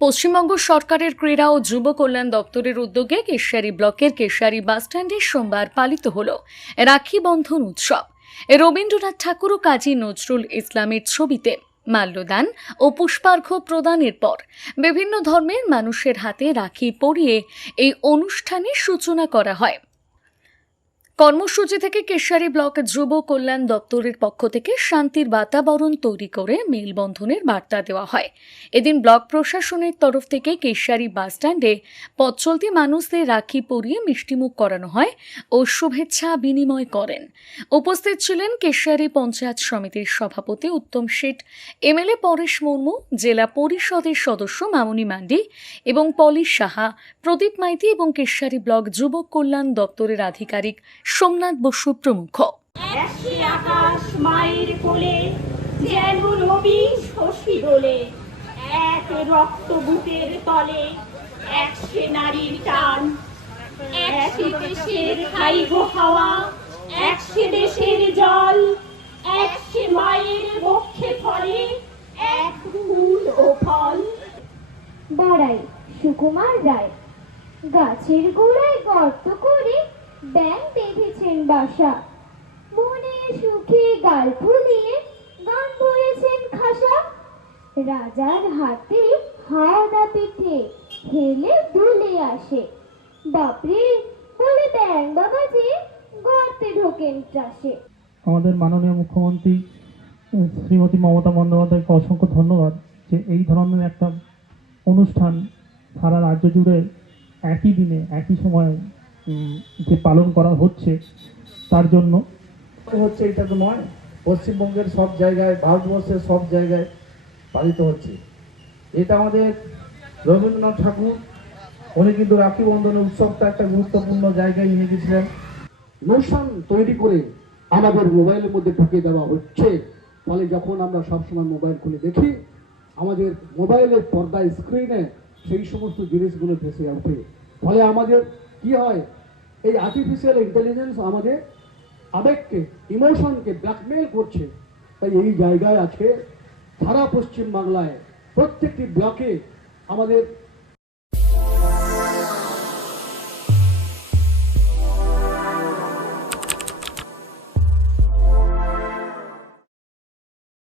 পশ্চিমবঙ্গ সরকারের ক্রীড়া ও যুব কল্যাণ দপ্তরের উদ্যোগে কেশিয়ারি ব্লকের কেশিয়ারি বাসস্ট্যান্ডে সোমবার পালিত হল রাখি বন্ধন উৎসব। রবীন্দ্রনাথ ঠাকুর ও কাজী নজরুল ইসলামের ছবিতে মাল্যদান ও পুষ্পার্ঘ্য প্রদানের পর বিভিন্ন ধর্মের মানুষের হাতে রাখি পরিয়ে এই অনুষ্ঠানের সূচনা করা হয়। কর্মসূচি থেকে কেশারী ব্লক যুব কল্যাণ দপ্তরের পক্ষ থেকে শান্তির বাতাবরণ তৈরি করে মেলবন্ধনের বার্তা দেওয়া হয়। এদিন ব্লক প্রশাসনের তরফ থেকে কেশারী বাসস্ট্যান্ডে পথ চলতি মানুষদের রাখি পরিয়ে মিষ্টিমুখ করানো হয় ও শুভেচ্ছা বিনিময় করেন। উপস্থিত ছিলেন কেশারী পঞ্চায়েত সমিতির সভাপতি উত্তম শেঠ, এমএলএ পরেশ মুর্মু, জেলা পরিষদের সদস্য মামুনি মান্ডি এবং পলিশ সাহা, প্রদীপ মাইতি এবং কেশারী ব্লক যুব কল্যাণ দপ্তরের আধিকারিক সোমনাথ বসু প্রমুখ। আকাশ মায়ের কোলে, যেন শশী এক তলে, একশে নারীর টান। একশে দেশের খাইব হাওয়া একশে দেশের জল, একশে মায়ের বক্ষে ফলে, এক ও ফল। সুকুমার রায়, গাছের গোড়ায় গর্ত করে ব্যাং বেঁধেছেন বাসা। মনে সুখে গাল ফুলিয়ে গান ধরেছেন খাসা। রাজার হাতে হাওড়া পিঠে হেলে দুলে আসে। বাপরে, বলে ব্যাং বাবা যে গর্তে ঢোকেন চাষে আমাদের মাননীয় মুখ্যমন্ত্রী শ্রীমতী মমতা বন্দ্যোপাধ্যায়কে অসংখ্য ধন্যবাদ যে এই ধরনের একটা অনুষ্ঠান সারা রাজ্য জুড়ে একই দিনে, একই সময়ে যে পালন করা হচ্ছে তার জন্য হচ্ছে এটা তো নয়। পশ্চিমবঙ্গের সব জায়গায় ভারতবর্ষের সব জায়গায় পালিত হচ্ছে। এটা আমাদের রবীন্দ্রনাথ ঠাকুর উনি কিন্তু রাখি বন্ধনের উৎসবটা একটা গুরুত্বপূর্ণ জায়গায় নিয়ে গেছিলেন। নোশন তৈরি করে আমাদের মোবাইলের মধ্যে ঢুকিয়ে দেওয়া হচ্ছে। ফলে যখন আমরা সবসময় মোবাইল খুলে দেখি আমাদের মোবাইলের পর্দায় স্ক্রিনে সেই সমস্ত জিনিসগুলো ভেসে ওঠে ফলে আমাদের কি হয় এই আর্টিফিশিয়াল ইন্টেলিজেন্স আমাদের আবেগকে ইমোশনকে ব্ল্যাকমেল করছে। তাই এই জায়গায় আছে সারা পশ্চিম বাংলায় প্রত্যেকটি ব্লকে আমাদের